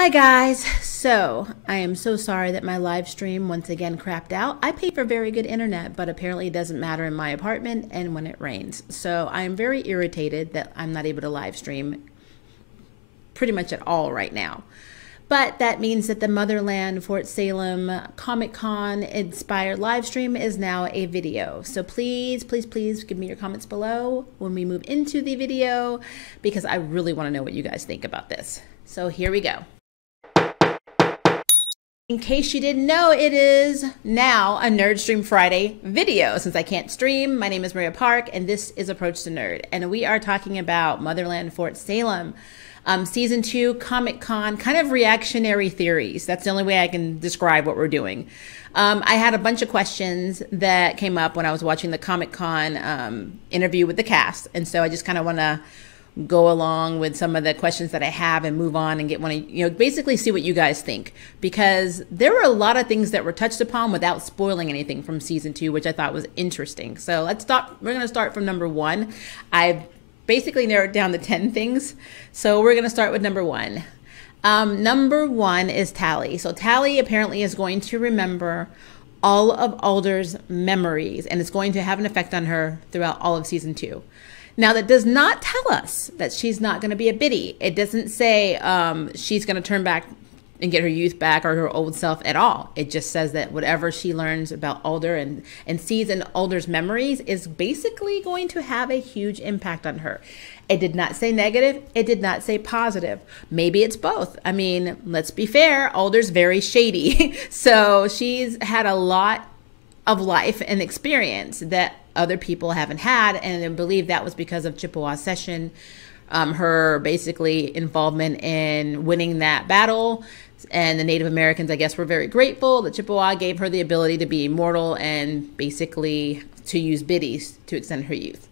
Hi guys, so I am so sorry that my live stream once again crapped out. I pay for very good internet, but apparently it doesn't matter in my apartment and when it rains. So I am very irritated that I'm not able to live stream pretty much at all right now. But that means that the Motherland Fort Salem Comic-Con inspired live stream is now a video. So please, please, please give me your comments below when we move into the video because I really want to know what you guys think about this. So here we go. In case you didn't know, it is now a Nerd Stream Friday video. Since I can't stream, my name is Maria Park, and this is Approach to Nerd. And we are talking about Motherland Fort Salem, Season 2 Comic-Con, kind of reactionary theories. That's the only way I can describe what we're doing. I had a bunch of questions that came up when I was watching the Comic-Con interview with the cast. And so I just kind of want to go along with some of the questions that I have and move on and basically see what you guys think, because there were a lot of things that were touched upon without spoiling anything from season 2, which I thought was interesting. So let's start. We're going to start from number 1. I've basically narrowed down to 10 things. So we're going to start with number 1. Number 1 is Tally. So Tally apparently is going to remember all of Alders' memories, and it's going to have an effect on her throughout all of season 2. Now, that does not tell us that she's not going to be a biddy. It doesn't say she's going to turn back and get her youth back or her old self at all. It just says that whatever she learns about Alder and sees in Alder's memories is basically going to have a huge impact on her. It did not say negative. It did not say positive. Maybe it's both. I mean, let's be fair. Alder's very shady. So she's had a lot of life and experience that other people haven't had, and I believe that was because of Chippewa's session, her basically involvement in winning that battle, and the Native Americans, I guess, were very grateful that Chippewa gave her the ability to be immortal and basically to use biddies to extend her youth.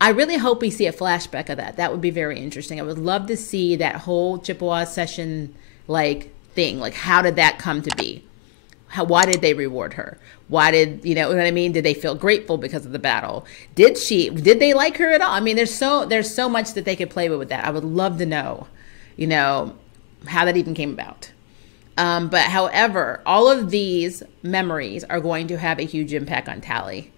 I really hope we see a flashback of that. That would be very interesting. I would love to see that whole Chippewa session thing. Like, how did that come to be? Why did they reward her? Why did, you know what I mean? Did they feel grateful because of the battle? Did they like her at all? I mean, there's so much that they could play with that. I would love to know, how that even came about. But however, all of these memories are going to have a huge impact on Tally.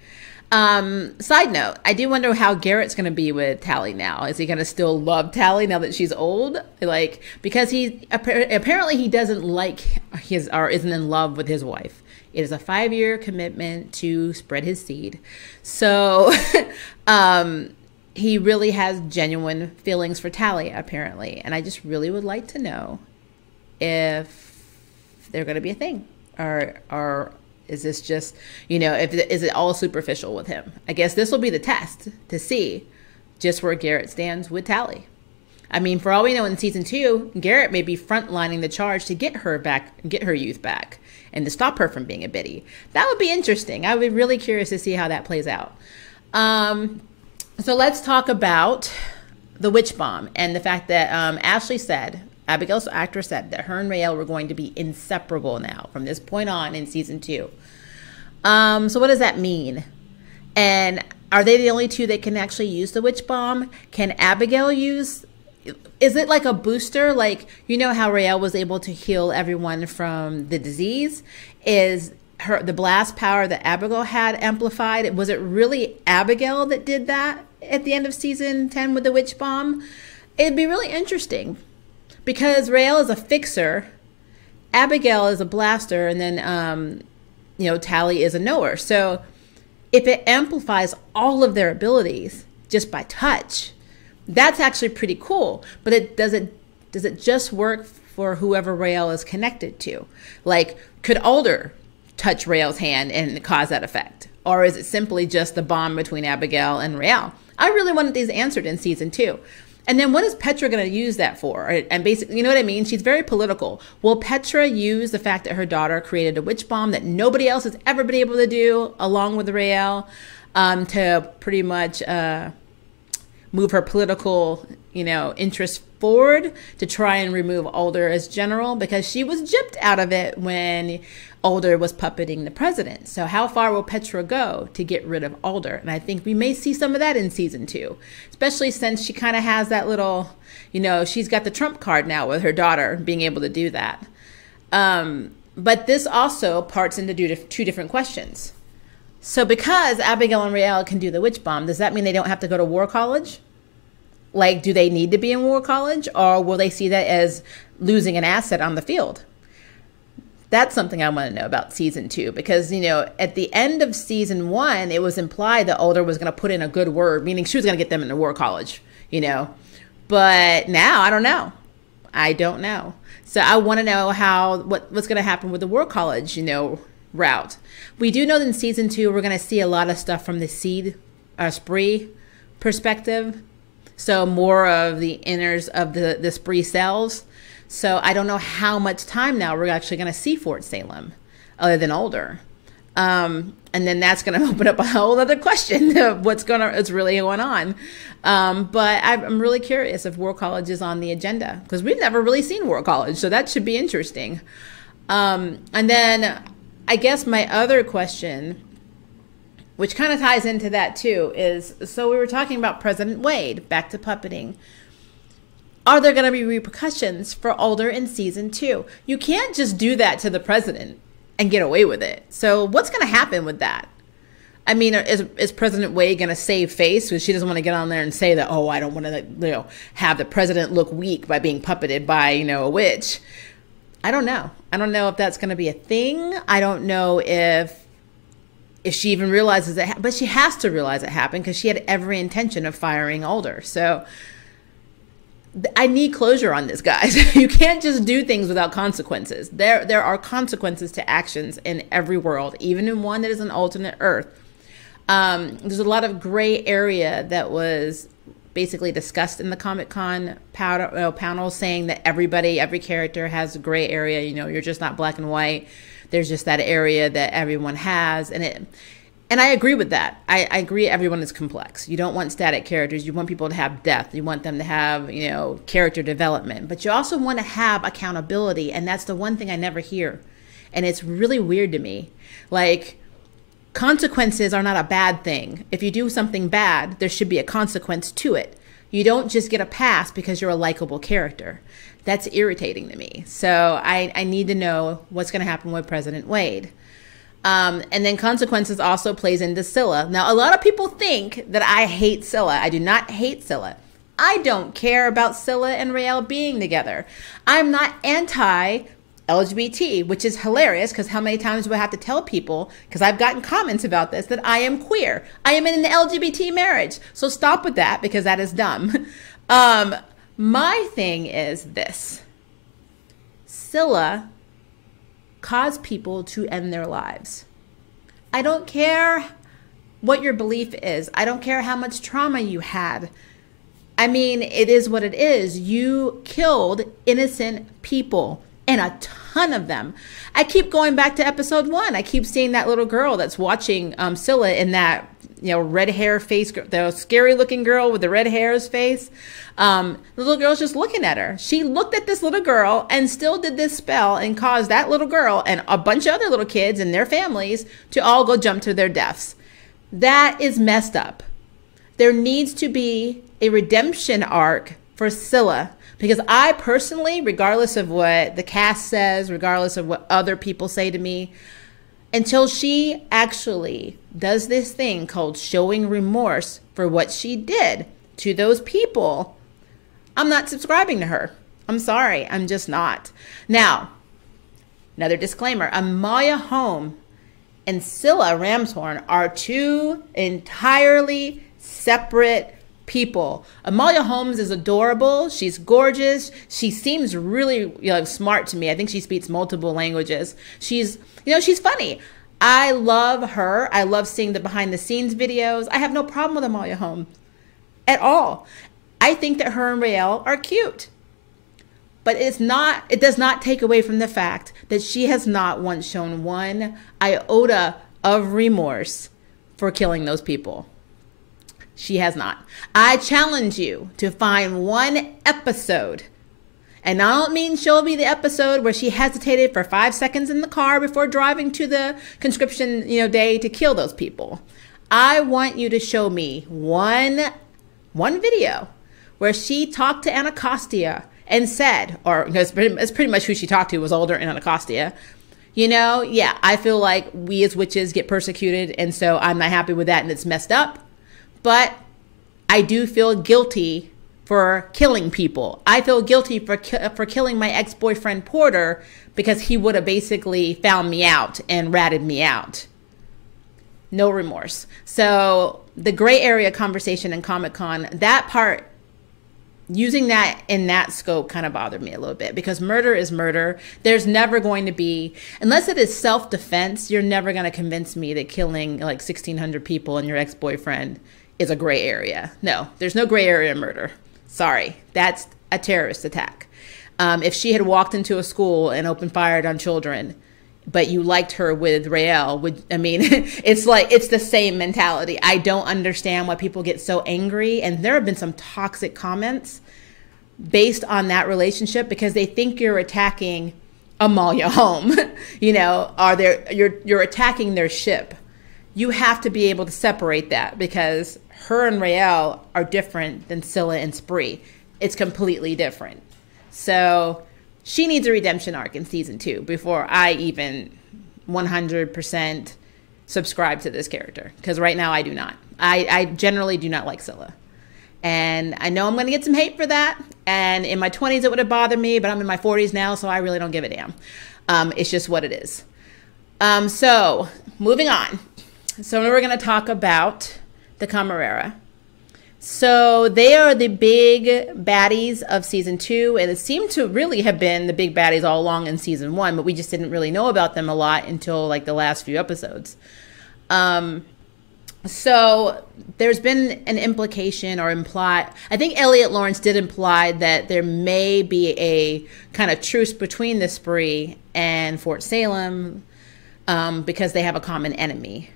Side note, I do wonder how Garrett's going to be with Tally now. Is he going to still love Tally now that she's old? Because apparently he doesn't like or isn't in love with his wife. It is a 5-year commitment to spread his seed. So, he really has genuine feelings for Tally, apparently. And I just really would like to know if they're going to be a thing or is this just, is it all superficial with him? I guess this will be the test to see just where Garrett stands with Tally. I mean, for all we know, in season 2, Garrett may be frontlining the charge to get her back, get her youth back, and to stop her from being a biddy. That would be interesting. I would be really curious to see how that plays out. So let's talk about the witch bomb and the fact that Abigail's actress said that her and Raelle were going to be inseparable now from this point on in season 2. So what does that mean? And are they the only two that can actually use the witch bomb? Can Abigail use? Is it like a booster? Like, how Raelle was able to heal everyone from the disease? Is the blast power that Abigail had amplified? Was it really Abigail that did that at the end of season 10 with the witch bomb? It'd be really interesting because Raelle is a fixer, Abigail is a blaster, and then Tally is a knower. So if it amplifies all of their abilities just by touch, that's actually pretty cool. But does it just work for whoever Raelle is connected to? Like, could Alder touch Raelle's hand and cause that effect? Or is it simply just the bond between Abigail and Raelle? I really wanted these answered in season 2. And then what is Petra going to use that for? And basically, you know what I mean? She's very political. Will Petra use the fact that her daughter created a witch bomb that nobody else has ever been able to do, along with Raelle, to pretty much move her political, interest forward to try and remove Alder as general, because she was gypped out of it when Alder was puppeting the president. So how far will Petra go to get rid of Alder? And I think we may see some of that in season 2, especially since she kind of has that little, she's got the trump card now with her daughter being able to do that. But this also parts into two different questions. So because Abigail and Raelle can do the witch bomb, does that mean they don't have to go to war college? Like, do they need to be in war college, or will they see that as losing an asset on the field? That's something I want to know about season 2, because, at the end of season 1, it was implied that Alder was going to put in a good word, meaning she was going to get them into war college, But now I don't know. I don't know. So I want to know what's going to happen with the war college, route. We do know that in season 2, we're going to see a lot of stuff from the spree perspective. So more of the inners of the spree cells. So I don't know how much time now we're actually going to see Fort Salem other than Alder. And then that's going to open up a whole other question of what's really going on. But I'm really curious if War College is on the agenda, because we've never really seen War College. So that should be interesting. And then I guess my other question, which kind of ties into that too, is, so we were talking about President Wade, back to puppeting. Are there going to be repercussions for Alder in season 2? You can't just do that to the president and get away with it. So what's going to happen with that? I mean, is President Wade going to save face? Because she doesn't want to get on there and say that, oh, I don't want to, have the president look weak by being puppeted by, a witch. I don't know. I don't know if that's going to be a thing. I don't know if she even realizes it, but she has to realize it happened, because she had every intention of firing Alder. So I need closure on this, guys. You can't just do things without consequences. There are consequences to actions in every world, even in one that is an alternate Earth. There's a lot of gray area that was basically discussed in the Comic-Con panel, saying that every character has a gray area. You're just not black and white. There's just that area that everyone has. And I agree with that. I agree everyone is complex. You don't want static characters. You want people to have depth. You want them to have, character development. But you also want to have accountability. And that's the one thing I never hear. And it's really weird to me. Like, consequences are not a bad thing. If you do something bad, there should be a consequence to it. You don't just get a pass because you're a likable character. That's irritating to me. So I need to know what's going to happen with President Wade. And then consequences also plays into Cilla. Now, a lot of people think that I hate Cilla. I do not hate Cilla. I don't care about Cilla and Raelle being together. I'm not anti-LGBT, which is hilarious, because how many times do I have to tell people, because I've gotten comments about this, that I am queer. I am in an LGBT marriage. So stop with that, because that is dumb. My thing is this. Cilla cause people to end their lives. I don't care what your belief is. I don't care how much trauma you had. I mean, it is what it is. You killed innocent people, and a ton of them. I keep going back to episode 1. I keep seeing that little girl that's watching Cilla in that, red hair face, the scary looking girl with the red hair's face. The little girl's just looking at her. She looked at this little girl and still did this spell and caused that little girl and a bunch of other little kids and their families to all go jump to their deaths. That is messed up. There needs to be a redemption arc for Cilla, because I personally, regardless of what the cast says, regardless of what other people say to me, until she actually does this thing called showing remorse for what she did to those people, I'm not subscribing to her. I'm sorry. I'm just not. Now, another disclaimer. Amalia Holmes and Cilla Ramshorn are two entirely separate people. Amalia Holmes is adorable. She's gorgeous. She seems really smart to me. I think she speaks multiple languages. She's funny. I love her. I love seeing the behind the scenes videos. I have no problem with Amalia Holmes at all. I think that her and Raelle are cute. But it does not take away from the fact that she has not once shown one iota of remorse for killing those people. She has not. I challenge you to find one episode. And I don't mean show me the episode where she hesitated for 5 seconds in the car before driving to the conscription, day to kill those people. I want you to show me one video where she talked to Anacostia and said, or because it's pretty much who she talked to was older in Anacostia. Yeah, I feel like we as witches get persecuted, and so I'm not happy with that, and it's messed up. But I do feel guilty for killing people. I feel guilty for killing my ex-boyfriend Porter because he would have basically found me out and ratted me out. No remorse. So the gray area conversation in Comic-Con, that part, using that in that scope kind of bothered me a little bit, because murder is murder. There's never going to be, unless it is self-defense, you're never going to convince me that killing like 1,600 people and your ex-boyfriend is a gray area. No, there's no gray area in murder. Sorry, that's a terrorist attack. If she had walked into a school and opened fire on children, but you liked her with Rael, it's the same mentality. I don't understand why people get so angry. And there have been some toxic comments based on that relationship because they think you're attacking Amalia Holmes, you're attacking their ship. You have to be able to separate that, because her and Rael are different than Cilla and Spree. It's completely different. So she needs a redemption arc in season 2 before I even 100% subscribe to this character. Because right now I do not. I generally do not like Cilla. And I know I'm going to get some hate for that. And in my 20s it would have bothered me, but I'm in my 40s now, so I really don't give a damn. It's just what it is. So moving on. So we're going to talk about the Camarera. So they are the big baddies of season 2, and it seemed to really have been the big baddies all along in season 1, but we just didn't really know about them a lot until like the last few episodes. So there's been an implication or I think Elliot Lawrence did imply that there may be a kind of truce between the Spree and Fort Salem because they have a common enemy.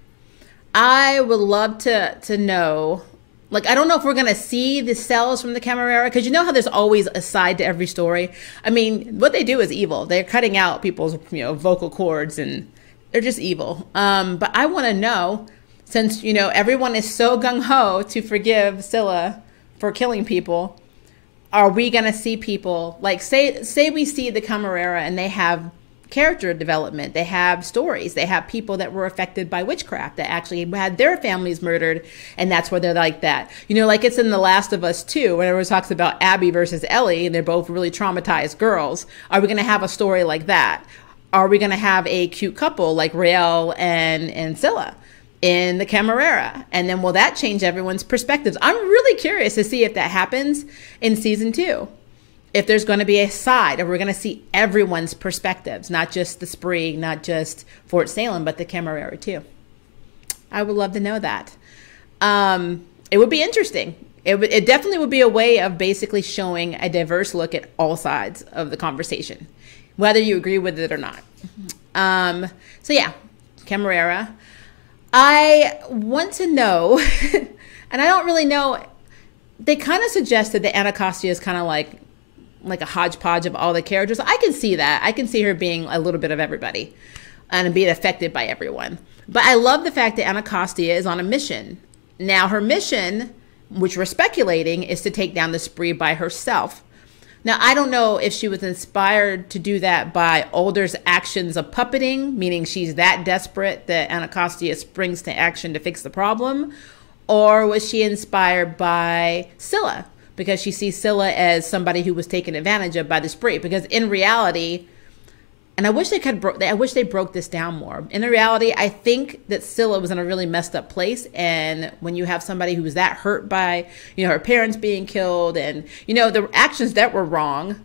I would love to know, like, I don't know if we're going to see the cells from the Camarera, because you know how there's always a side to every story. I mean, what they do is evil. They're cutting out people's, vocal cords, and they're just evil. But I want to know, since, everyone is so gung-ho to forgive Cilla for killing people, are we going to see people, like, say we see the Camarera and they have character development, they have stories, they have people that were affected by witchcraft that actually had their families murdered, and that's where they're like that. Like it's in The Last of Us 2, when everyone talks about Abby versus Ellie, and they're both really traumatized girls. Are we going to have a story like that? Are we going to have a cute couple like Rael and Cilla in the Camarera? And then will that change everyone's perspectives? I'm really curious to see if that happens in season 2. If there's going to be a side, or we're going to see everyone's perspectives, not just the Spree, not just Fort Salem, but the Camarera too. I would love to know that. It would be interesting. It definitely would be a way of basically showing a diverse look at all sides of the conversation, whether you agree with it or not. So yeah, Camarera. I want to know, and I don't really know, they kind of suggested that Anacostia is kind of like a hodgepodge of all the characters. I can see that. I can see her being a little bit of everybody and being affected by everyone. But I love the fact that Anacostia is on a mission. Now, her mission, which we're speculating, is to take down the Spree by herself. Now, I don't know if she was inspired to do that by Alders' actions of puppeting, meaning she's that desperate that Anacostia springs to action to fix the problem, or was she inspired by Cilla, because she sees Cilla as somebody who was taken advantage of by the Spree. Because in reality, and I wish they broke this down more. In reality, I think that Cilla was in a really messed up place. And when you have somebody who's that hurt by, her parents being killed and, the actions that were wrong,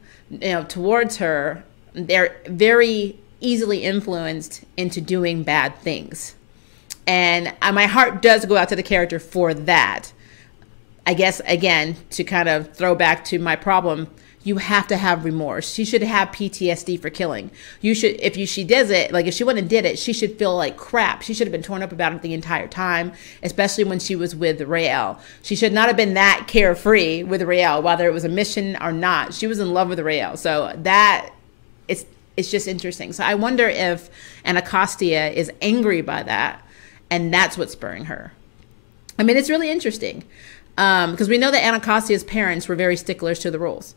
towards her, they're very easily influenced into doing bad things. And my heart does go out to the character for that. I guess, again, to kind of throw back to my problem, you have to have remorse. She should have PTSD for killing. You should, if she does it, like if she went and did it, she should feel like crap. She should have been torn up about it the entire time, especially when she was with Rael. She should not have been that carefree with Rael, whether it was a mission or not. She was in love with Rael. So that, it's just interesting. So I wonder if Anacostia is angry by that, and that's what's spurring her. I mean, it's really interesting because we know that Anacostia's parents were very sticklers to the rules,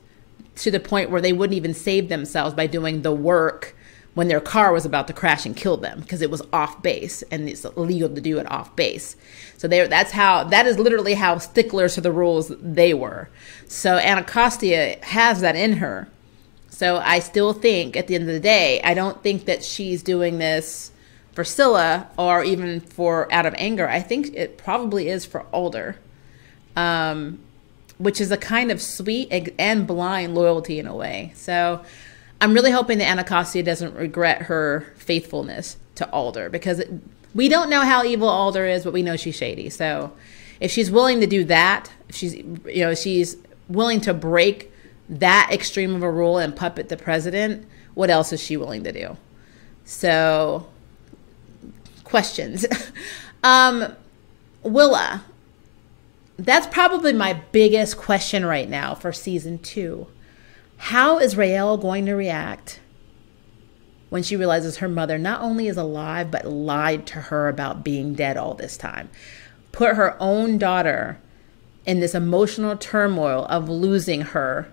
to the point where they wouldn't even save themselves by doing the work when their car was about to crash and kill them because it was off base and it's illegal to do it off base. So that is literally how sticklers to the rules they were. So Anacostia has that in her. So I still think at the end of the day, I don't think that she's doing this for Cilla or even for out of anger. I think it probably is for Alder. Which is a kind of sweet and blind loyalty in a way. So I'm really hoping that Anacostia doesn't regret her faithfulness to Alder, because we don't know how evil Alder is, but we know she's shady. So if she's willing to do that, if she's willing to break that extreme of a rule and puppet the president, what else is she willing to do? So questions. Willa. That's probably my biggest question right now for season 2. How is Rael going to react when she realizes her mother not only is alive, but lied to her about being dead all this time? Put her own daughter in this emotional turmoil of losing her,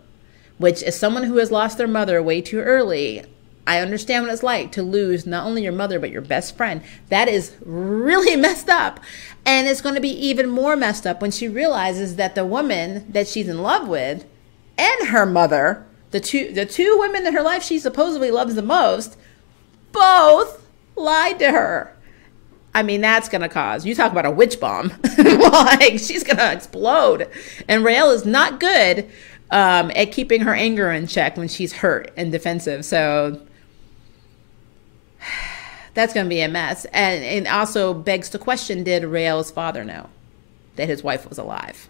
which as someone who has lost their mother way too early, I understand what it's like to lose not only your mother, but your best friend. That is really messed up. And it's going to be even more messed up when she realizes that the woman that she's in love with and her mother, the two women in her life she supposedly loves the most, both lied to her. I mean, that's going to cause, you talk about a witch bomb. Like, she's going to explode. And Rael is not good at keeping her anger in check when she's hurt and defensive. So that's going to be a mess. And it also begs the question, did Rael's father know that his wife was alive?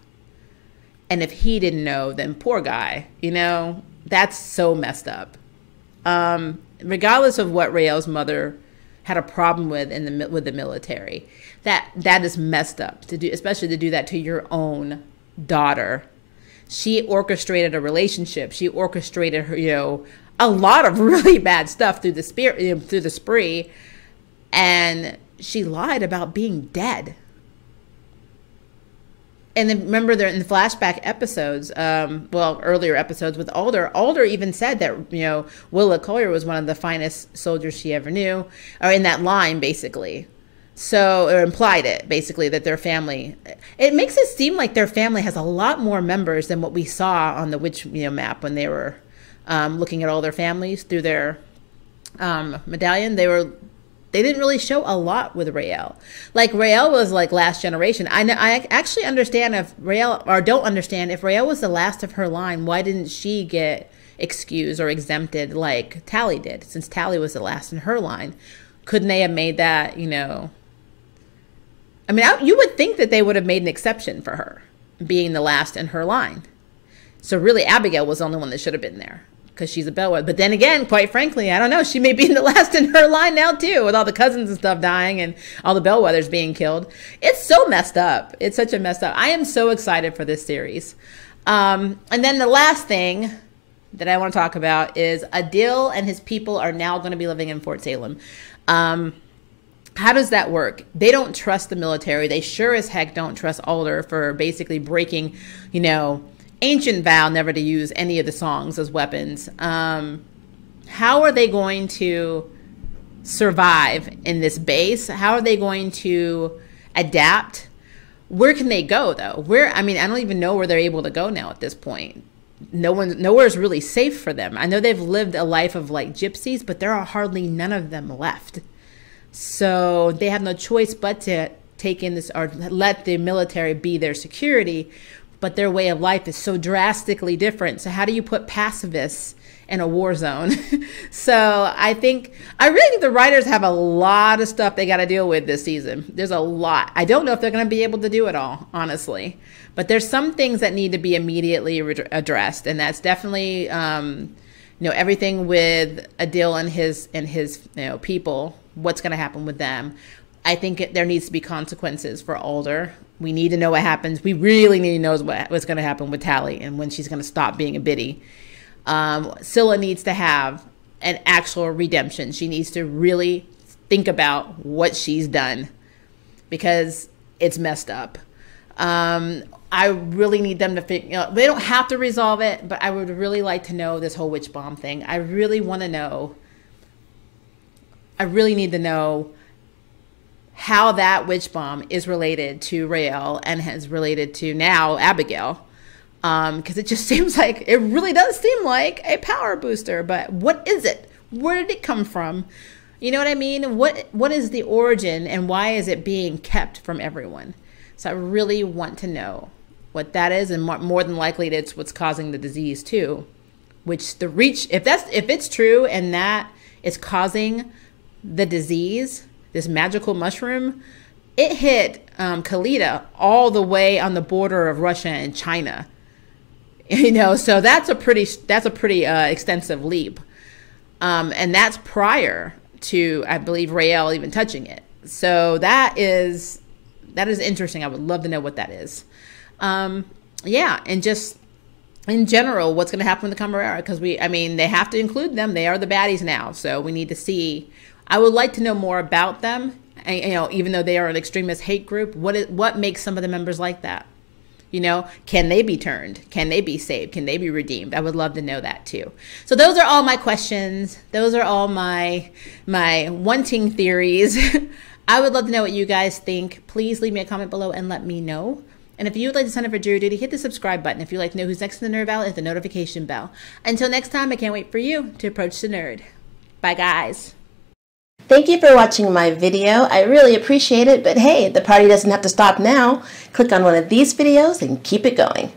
And if he didn't know, then poor guy, that's so messed up. Regardless of what Rael's mother had a problem with with the military, that is messed up to do, especially to do that to your own daughter. She orchestrated a relationship. She orchestrated her, a lot of really bad stuff through the spree. And she lied about being dead. And then remember, they're in the flashback episodes, earlier episodes with Alder. Alder even said that, Willa Collier was one of the finest soldiers she ever knew, or in that line, basically. So, or implied it, basically, that their family, it makes it seem like their family has a lot more members than what we saw on the witch, map when they were looking at all their families through their medallion. They didn't really show a lot with Rael. Like, Rael was like last generation. I actually understand if Rael, or don't understand, if Rael was the last of her line, why didn't she get excused or exempted like Tally did, since Tally was the last in her line? Couldn't they have made that, I mean, you would think that they would have made an exception for her being the last in her line. So really, Abigail was the only one that should have been there, because she's a bellwether. But then again, quite frankly, I don't know. She may be the last in her line now, too, with all the cousins and stuff dying and all the bellwethers being killed. It's so messed up. It's such a messed up. I am so excited for this series. And then the last thing that I want to talk about is Adil and his people are now going to be living in Fort Salem. How does that work? They don't trust the military. They sure as heck don't trust Alder for basically breaking, ancient vow never to use any of the songs as weapons. How are they going to survive in this base? How are they going to adapt? Where can they go, though? I don't even know where they're able to go now at this point. Nowhere is really safe for them. I know they've lived a life of like gypsies, but there are hardly none of them left. So they have no choice but to take in this, or let the military be their security. But their way of life is so drastically different. So how do you put pacifists in a war zone. So I really think the writers have a lot of stuff they got to deal with this season. There's a lot. I don't know if they're going to be able to do it all, honestly. But there's some things that need to be immediately addressed, and that's definitely, everything with Adil and his people. What's going to happen with them? I think there needs to be consequences for Alder. We need to know what happens. We really need to know what's going to happen with Tally and when she's going to stop being a biddy. Cilla needs to have an actual redemption. She needs to really think about what she's done because it's messed up. I really need them to figure, they don't have to resolve it, but I would really like to know this whole witch bomb thing. I really want to know. I really need to know how that witch bomb is related to Raelle and has related to now Abigail. Because it just seems like, it really does seem like a power booster, but what is it? Where did it come from? You know what I mean? What is the origin and why is it being kept from everyone? So I really want to know what that is, and more than likely it's what's causing the disease too, which if it's true and that is causing the disease, this magical mushroom, it hit Cilla all the way on the border of Russia and China. So that's a pretty extensive leap, and that's prior to, I believe, Raelle even touching it. So that is interesting. I would love to know what that is. Yeah, and just in general, what's going to happen with the Camarera? Because they have to include them. They are the baddies now, so we need to see. I would like to know more about them. And, even though they are an extremist hate group, what makes some of the members like that? Can they be turned? Can they be saved? Can they be redeemed? I would love to know that too. So those are all my questions. Those are all my wanting theories. I would love to know what you guys think. Please leave me a comment below and let me know. And if you would like to sign up for Jury Duty, hit the subscribe button. If you'd like to know who's next in the Nerd Ballot, hit the notification bell. Until next time, I can't wait for you to approach the nerd. Bye, guys. Thank you for watching my video. I really appreciate it, but hey, the party doesn't have to stop now. Click on one of these videos and keep it going.